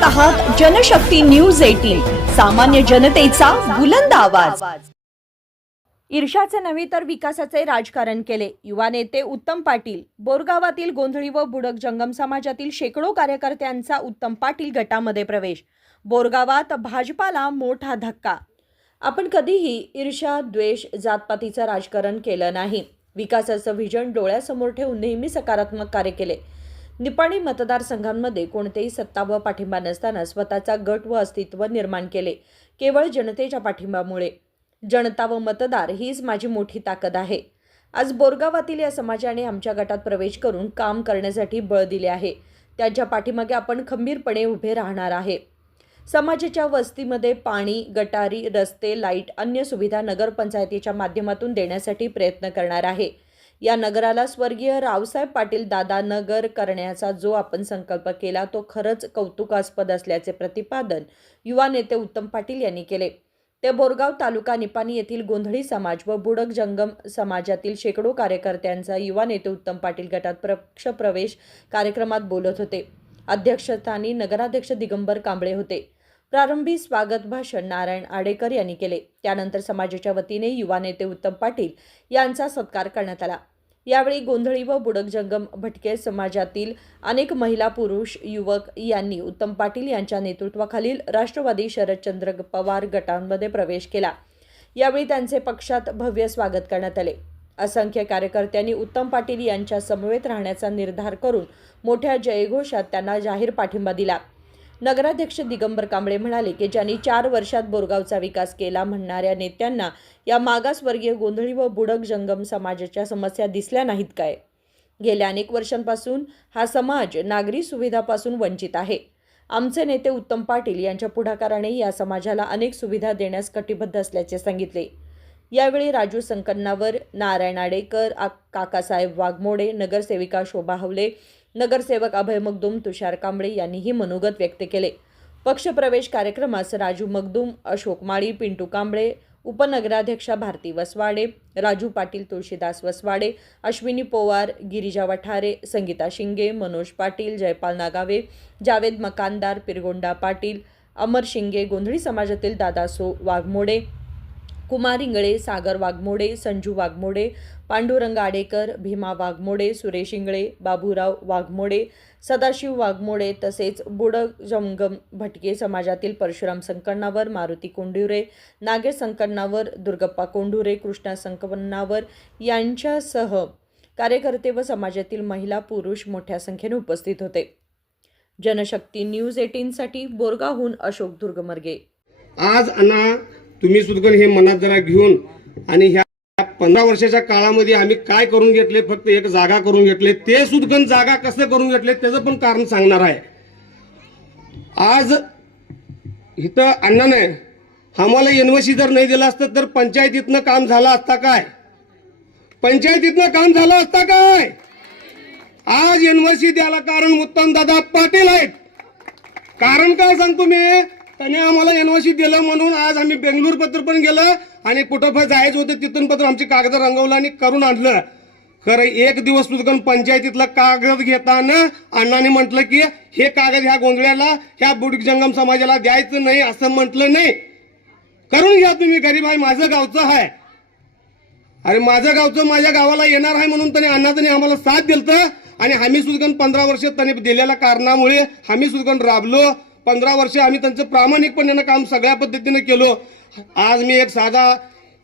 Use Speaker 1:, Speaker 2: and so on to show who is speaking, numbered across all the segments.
Speaker 1: पाहत आहात Janshakti news eighteen सामान्य जनतेचा बुलंद आवाज. ईर्षाचे नव्हे तर विकासाचे राजकारण केले. युवा नेते उत्तम पाटील बोरगावातील गोंधळी व बुडक जंगम समाजातील शेकडो कार्यकर्त्यांचा उत्तम पाटील गटामध्ये प्रवेश. बोरगावात भाजपाला मोठा धक्का. आपण कधीही ईर्षा द्वेष जातपातीचं राजकारण केलं नाही. विकासाचं व्हिजन डोळ्यासमोर ठेवून नेहमी सकारात्मक कार्य केले. निपाणी मतदारसंघांमध्ये कोणतेही सत्ता व पाठिंबा नसताना स्वतःचा गट व अस्तित्व निर्माण केले. केवळ जनतेच्या पाठिंब्यामुळे. जनता व मतदार हीच माझी मोठी ताकद आहे. आज बोरगावातील या समाजाने आमच्या गटात प्रवेश करून काम करण्यासाठी बळ दिले आहे. त्यांच्या पाठीमागे आपण खंबीरपणे उभे राहणार आहे. समाजाच्या वस्तीमध्ये पाणी गटारी रस्ते लाइट अन्य सुविधा नगरपंचायतीच्या माध्यमातून देण्यासाठी प्रयत्न करणार आहे. या नगराला स्वर्गीय रावसाहेब पाटील दादा नगर करण्याचा जो आपण संकल्प केला तो खरंच कौतुकास्पद असल्याचे प्रतिपादन युवा नेते उत्तम पाटील यांनी केले. ते बोरगाव तालुका निपाणी येथील गोंधळी समाज व बुडक जंगम समाजातील शेकडो कार्यकर्त्यांचा युवा नेते उत्तम पाटील गटात प्रक्ष प्रवेश कार्यक्रमात बोलत होते. अध्यक्षस्थानी नगराध्यक्ष दिगंबर कांबळे होते. प्रारंभी स्वागत भाषण नारायण आडेकर यांनी केले. त्यानंतर समाजाच्या वतीने युवा नेते उत्तम पाटील यांचा सत्कार करण्यात आला. यावेळी गोंधळी व बुडक जंगम भटके समाजातील अनेक महिला पुरुष युवक यांनी उत्तम पाटील यांच्या नेतृत्वाखालील राष्ट्रवादी शरदचंद्र पवार गटांमध्ये प्रवेश केला. यावेळी त्यांचे पक्षात भव्य स्वागत करण्यात आले. असंख्य कार्यकर्त्यांनी उत्तम पाटील यांच्या समवेत राहण्याचा निर्धार करून मोठ्या जयघोषात त्यांना जाहीर पाठिंबा दिला. नगराध्यक्ष दिगंबर कांबळे म्हणाले की ज्यांनी चार वर्षात बोरगावचा विकास केला म्हणणाऱ्या नेत्यांना या मागासवर्गीय गोंधळी व बुडक जंगम समाजाच्या समस्या दिसल्या नाहीत काय? गेल्या अनेक वर्षांपासून हा समाज नागरी सुविधापासून वंचित आहे. आमचे नेते उत्तम पाटील यांच्या पुढाकाराने या समाजाला अनेक सुविधा देण्यास कटिबद्ध असल्याचे सांगितले. यावेळी राजू संकन्नावर नारायण आडेकर आ- काकासाहेब वाघमोडे नगरसेविका शोभा हवले नगरसेवक अभय मगदूम तुषार कांबळे यांनीही मनोगत व्यक्त केले. पक्षप्रवेश कार्यक्रमास राजू मगदूम अशोक माळी पिंटू कांबळे उपनगराध्यक्षा भारती वसवाडे राजू पाटील तुळशीदास वसवाडे अश्विनी पोवार गिरिजा वठारे संगीता शिंगे मनोज पाटील जयपाल नागावे जावेद मकानदार पिरगोंडा पाटील अमर शिंगे गोंधळी समाजातील दादासो वाघमोडे कुमार इंगळे सागर वाघमोडे संजू वाघमोडे पांडुरंग आडेकर भीमा वाघमोडे सुरेश इंगळे बाबूराव वाघमोडे सदाशिव वाघमोडे तसेच बुडजंगम भटके समाजातील परशुराम संकण्णावर मारुती कोंडुरे नागेश संकण्णावर दुर्गप्पा कोंडुरे कृष्णा संकण्णावर यांच्यासह कार्यकर्ते व समाजातील महिला पुरुष मोठ्या संख्येने उपस्थित होते. जनशक्ती न्यूज एटीनसाठी बोरगावहून अशोक दुर्गमर्गे.
Speaker 2: आज अना तुम्ही सुद्धा हे मनात जरा घेऊन आणि ह्या पंधरा वर्षाच्या काळामध्ये आम्ही काय करून घेतले? फक्त एक जागा करून घेतले. ते सुद्धा जागा कसं करून घेतले त्याचं पण कारण सांगणार आहे. आज इथं अण्णाने आम्हाला एनवसी जर नाही दिलं असतं तर पंचायतीतनं काम झालं असता काय? पंचायतीतनं काम झालं असता काय? आज एनवसी द्यायला कारण उत्तम दादा पाटील आहेत. कारण काय सांगतो मी? त्याने आम्हाला एनओसी दिलं म्हणून आज आम्ही बेंगलोर पत्र पण गेलं आणि कुठं पण जायचं होतं तिथून पत्र आमची कागद रंगवलं आणि करून आणलं. खरं एक दिवस तुझं पंचायतीतला कागद घेताना अण्णाने म्हटलं की हे कागद ह्या गोंधळ्याला ह्या बुडीक जंगम समाजाला द्यायचं नाही असं म्हटलं नाही. करून घ्या तुम्ही गरीब आहे माझं गावचं आहे. अरे माझं गावचं माझ्या गावाला येणार आहे म्हणून त्याने अण्णा त्यांनी आम्हाला साथ दिलतं आणि आम्ही सुद्धा पंधरा वर्ष त्याने दिलेल्या कारणामुळे आम्ही सुद्धा राबलो. पंधरा वर्ष आम्ही त्यांचं प्रामाणिकपणे काम सगळ्या पद्धतीने केलो. आज मी एक साधा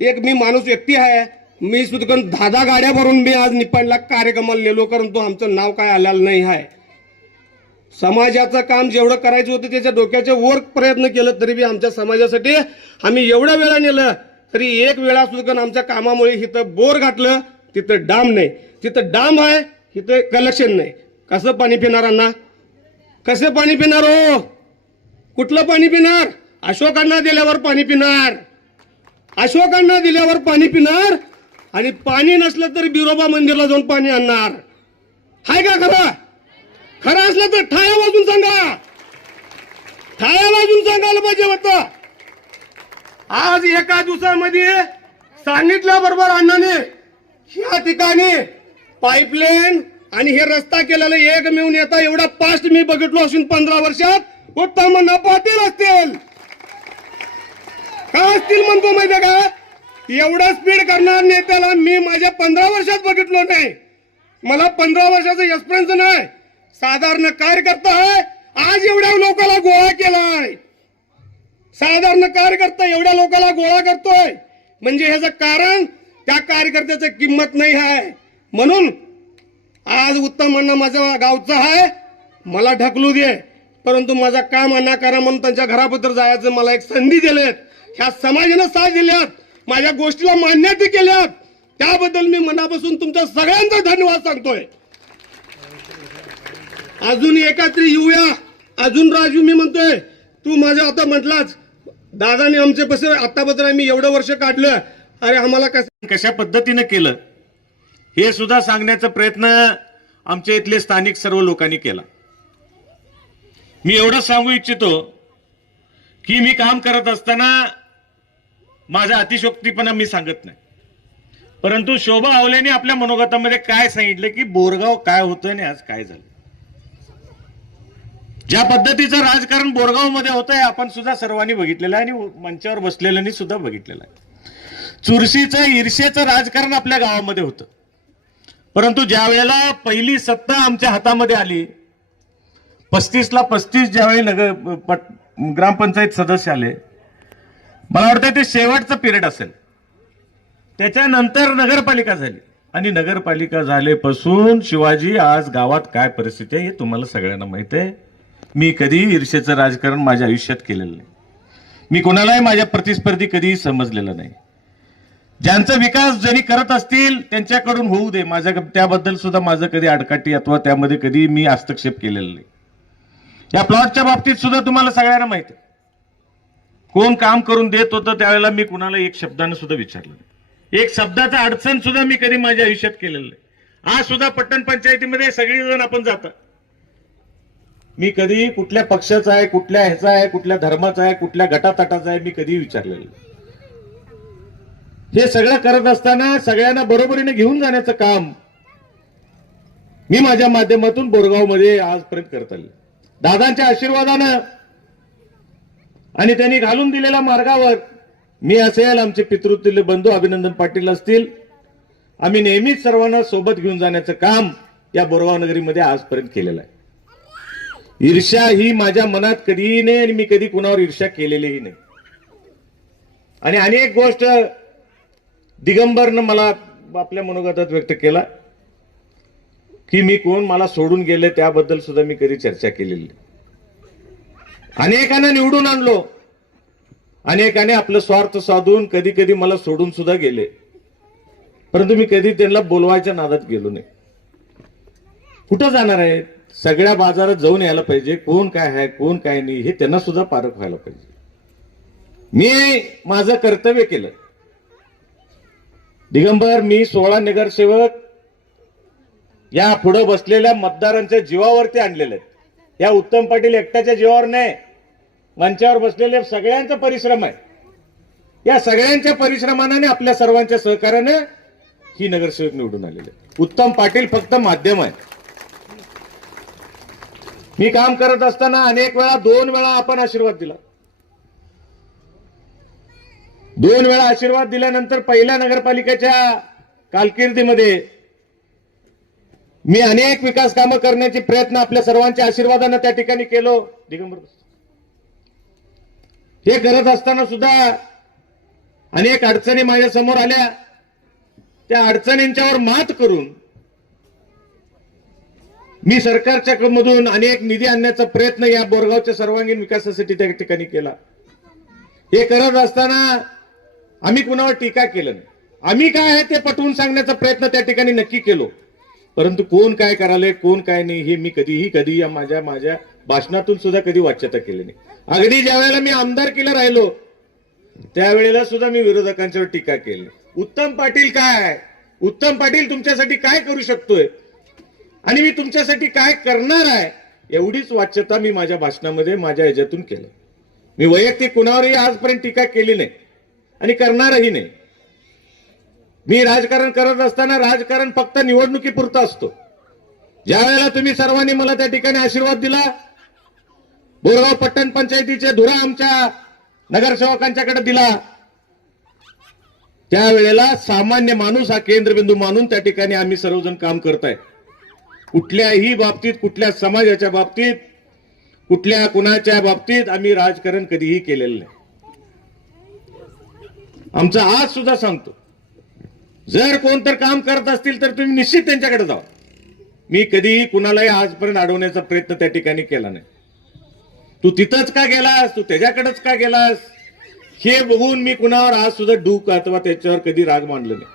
Speaker 2: एक मी माणूस व्यक्ती आहे. मी सुद्धा दहा दहा गाड्या भरून मी आज निपाणला कार्यक्रमाला नेलो कारण तो आमचं नाव काय आलेलं नाही आहे. समाजाचं काम जेवढं करायचं होतं त्याच्या डोक्याच्या वर प्रयत्न केलं तरी बी आमच्या समाजासाठी आम्ही एवढ्या वेळा नेलं तरी एक वेळा सुद्धा आमच्या कामामुळे इथं बोर घातलं तिथं डाम नाही. तिथं डाम आहे इथं कलेक्शन नाही. कसं पाणी पिणार कसं पाणी पिणार हो? कुठलं पाणी पिणार? अशोकांना दिल्यावर पाणी पिणार. अशोकांना दिल्यावर पाणी पिणार आणि पाणी नसलं तर बिरोबा मंदिरला जाऊन पाणी आणणार. हाय का खरं? खरं असलं तर ठाया वाजून सांगा. ठाया वाजून सांगायला पाहिजे होत. आज एका दिवसामध्ये सांगितल्याबरोबर अण्णाने या ठिकाणी पाईपलाईन आणि हे रस्ता केलेला एक मिळून येता एवढा फास्ट मी बघितलो असून पंधरा वर्षात. उत्तम अण्णा पाटील असतील का असतील म्हणतो माहितीये का? एवढा स्पीड करणार नेत्याला मी माझ्या पंधरा वर्षात बघितलो नाही. मला पंधरा वर्षाचा एक्सपिरियन्स नाही. साधारण कार्यकर्ता आहे. आज एवढ्या लोकांना गोळा केलाय. साधारण कार्यकर्ता एवढ्या लोकांना गोळा करतोय. म्हणजे ह्याचं कारण त्या कार्यकर्त्याचं किंमत नाही आहे. म्हणून आज उत्तम अण्णा माझ्या गावचा आहे. मला ढकलू दे. परंतु माझा काम अनाकारा करा म्हणून त्यांच्या घराबद्दल जायचं मला एक संधी दिल्यात ह्या समाजानं साथ दिल्यात. माझ्या गोष्टीला मान्यता केल्यात. त्याबद्दल मी मनापासून तुमच्या सगळ्यांचा धन्यवाद सांगतोय. अजून एकत्री येऊया. अजून राजू मी म्हणतोय तू माझ्या आता म्हटलाच दादाने आमचे पसे आताबद्दल आम्ही एवढं वर्ष काढलं. अरे आम्हाला कसं
Speaker 3: कशा पद्धतीनं केलं? हे सुद्धा सांगण्याचा प्रयत्न आमच्या इथले स्थानिक सर्व लोकांनी केला. मी एवढं सांगू इच्छितो की मी काम करत असताना माझा अतिशोक्तीपणा मी सांगत नाही. परंतु शोभा आवलेने आपल्या मनोगतामध्ये काय सांगितलं की बोरगाव काय होतं आणि आज काय झालं? ज्या पद्धतीचं राजकारण बोरगावमध्ये होतं आपण सुद्धा सर्वांनी बघितलेलं आहे आणि मंचावर बसलेल्यांनी सुद्धा बघितलेलं आहे. चुरशीचं ईर्षेचं राजकारण आपल्या गावामध्ये होतं. परंतु ज्या वेळेला पहिली सत्ता आमच्या हातामध्ये आली पस्तीसला पस्तीस ज्यावेळी नगर पट- ग्रामपंचायत सदस्य आले मला वाटतं ते शेवटचं पिरियड असेल. त्याच्यानंतर नगरपालिका झाली. आणि नगरपालिका झालेपासून शिवाजी आज गावात काय परिस्थिती आहे हे तुम्हाला सगळ्यांना माहीत आहे. मी कधीही ईर्षेचं राजकारण माझ्या आयुष्यात केलेलं नाही. मी कोणालाही माझ्या प्रतिस्पर्धी कधीही समजलेलं नाही. ज्यांचा विकास जरी करत असतील त्यांच्याकडून होऊ दे. माझ्या त्याबद्दल सुद्धा माझं कधी आडकाठी अथवा त्यामध्ये कधी मी हस्तक्षेप केलेला नाही. या प्लॉटच्या बाबतीत सुद्धा तुम्हाला सगळ्यांना माहिती आहे. कोण काम करून देत होतं त्यावेळेला मी कुणाला एक शब्दानं सुद्धा विचारलं एक शब्दाचा अडचण सुद्धा मी कधी माझ्या आयुष्यात केलेलं नाही. आज सुद्धा पट्टण पंचायतीमध्ये सगळेजण आपण जातात मी कधी कुठल्या पक्षाचा आहे कुठल्या ह्याचा आहे कुठल्या धर्माचा आहे कुठल्या गटातटाचा आहे मी कधी विचारलेलं नाही. हे सगळं करत असताना सगळ्यांना बरोबरीने घेऊन जाण्याचं काम मी माझ्या माध्यमातून बोरगावमध्ये आजपर्यंत करत आले दादांच्या आशीर्वादानं आणि त्यांनी घालून दिलेल्या मार्गावर मी असेल आमचे पितृतुल्य बंधू अभिनंदन पाटील असतील आम्ही नेहमीच सर्वांना सोबत घेऊन जाण्याचं काम या बोरगाव नगरीमध्ये आजपर्यंत केलेलं आहे. ईर्ष्या ही माझ्या मनात कधीही नाही आणि मी कधी कुणावर ईर्ष्या केलेलीही नाही. आणि अनेक गोष्ट दिगंबरनं मला आपल्या मनोगतात व्यक्त केला. की मी कोण मला सोडून गेले त्याबद्दल सुद्धा मी कधी चर्चा केलेली अनेकांना निवडून आणलो. अनेकाने आपलं स्वार्थ साधून कधी कधी मला सोडून सुद्धा गेले. परंतु मी कधी त्यांना बोलवायच्या नादात गेलो नाही. कुठं जाणार आहे? सगळ्या बाजारात जाऊन यायला पाहिजे. कोण काय आहे कोण काय नाही हे त्यांना सुद्धा पारख व्हायला पाहिजे. मी माझं कर्तव्य केलं. दिगंबर मी सोळा नगरसेवक या पुढे बसलेल्या मतदारांच्या जीवावरती आणलेले आहेत. या उत्तम पाटील एकट्याच्या जीवावर नाही. मंचावर बसलेले सगळ्यांचा परिश्रम आहे. या सगळ्यांच्या परिश्रमाने आपल्या सर्वांच्या सहकार्याने ही नगरसेवक निवडून आलेले उत्तम पाटील फक्त माध्यम आहे. मी काम करत असताना अनेक वेळा दोन वेळा आपण आशीर्वाद दिला. दोन वेळा आशीर्वाद दिल्यानंतर पहिल्या नगरपालिकेच्या कारकिर्दीमध्ये मी अनेक विकास कामं करण्याचे प्रयत्न आपल्या सर्वांच्या आशीर्वादानं त्या ठिकाणी केलो. दिगंबर हे करत असताना सुद्धा अनेक अडचणी माझ्यासमोर आल्या. त्या अडचणींच्यावर मात करून मी सरकारच्या मधून अनेक निधी आणण्याचा प्रयत्न या बोरगावच्या सर्वांगीण विकासासाठी त्या ठिकाणी केला. हे करत असताना आम्ही कुणावर टीका केलं नाही. आम्ही काय आहे ते पटवून सांगण्याचा प्रयत्न त्या ठिकाणी नक्की केलो. परंतु कोण काय कराले कोण काय नाही हे मी कधीही कधी या माझ्या माझ्या भाषणातून सुद्धा कधी वाच्यता केली नाही. अगदी ज्या वेळेला मी आमदार केलं राहिलो त्यावेळेला सुद्धा मी विरोधकांच्यावर टीका केली. उत्तम पाटील काय? आहे? उत्तम पाटील तुमच्यासाठी काय करू शकतोय? आणि मी तुमच्यासाठी काय करणार आहे? एवढीच वाच्यता मी माझ्या भाषणामध्ये माझ्या ह्याच्यातून केलं. मी वैयक्तिक कुणावरही आजपर्यंत टीका केली नाही. आणि करणारही नाही. मी राजकारण करत असताना राजकारण फक्त निवडणुकीपुरतं असतो. ज्या वेळेला तुम्ही सर्वांनी मला त्या ठिकाणी आशीर्वाद दिला बोरगाव पट्टण पंचायतीचे धुरा आमच्या नगरसेवकांच्याकडे दिला त्यावेळेला सामान्य माणूस हा केंद्रबिंदू मानून त्या ठिकाणी आम्ही सर्वजण काम करत आहे कुठल्याही बाबतीत कुठल्या समाजाच्या बाबतीत कुठल्या कुणाच्या बाबतीत आम्ही राजकारण कधीही केलेलं नाही. आमचं आज सुद्धा सांगतो जर कोण तर काम करत असतील तर तुम्ही निश्चित त्यांच्याकडे जावा. मी कधीही कुणालाही आजपर्यंत अडवण्याचा प्रयत्न त्या ठिकाणी केला नाही. तू तिथंच का गेलास? तू त्याच्याकडेच का गेलास? हे बघून मी कुणावर आज सुद्धा डूक अथवा त्याच्यावर कधी राग मांडलं नाही.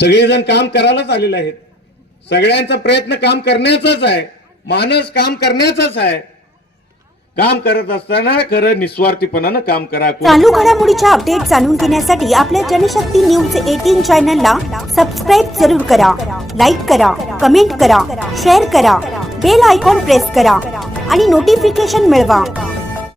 Speaker 3: सगळेजण काम करायलाच आलेले आहेत. सगळ्यांचा प्रयत्न काम करण्याचाच आहे. मानस काम करण्याचाच आहे. काम करत असताना खरं निस्वार्थीपणानं काम करा
Speaker 4: चालू घडामोडीच्या अपडेट जाणून घेण्यासाठी आपल्या जनशक्ती न्यूज एटीन चॅनलला सबस्क्राईब जरूर करा. लाईक करा कमेंट करा शेअर करा बेल आयकॉन प्रेस करा आणि नोटिफिकेशन मिळवा.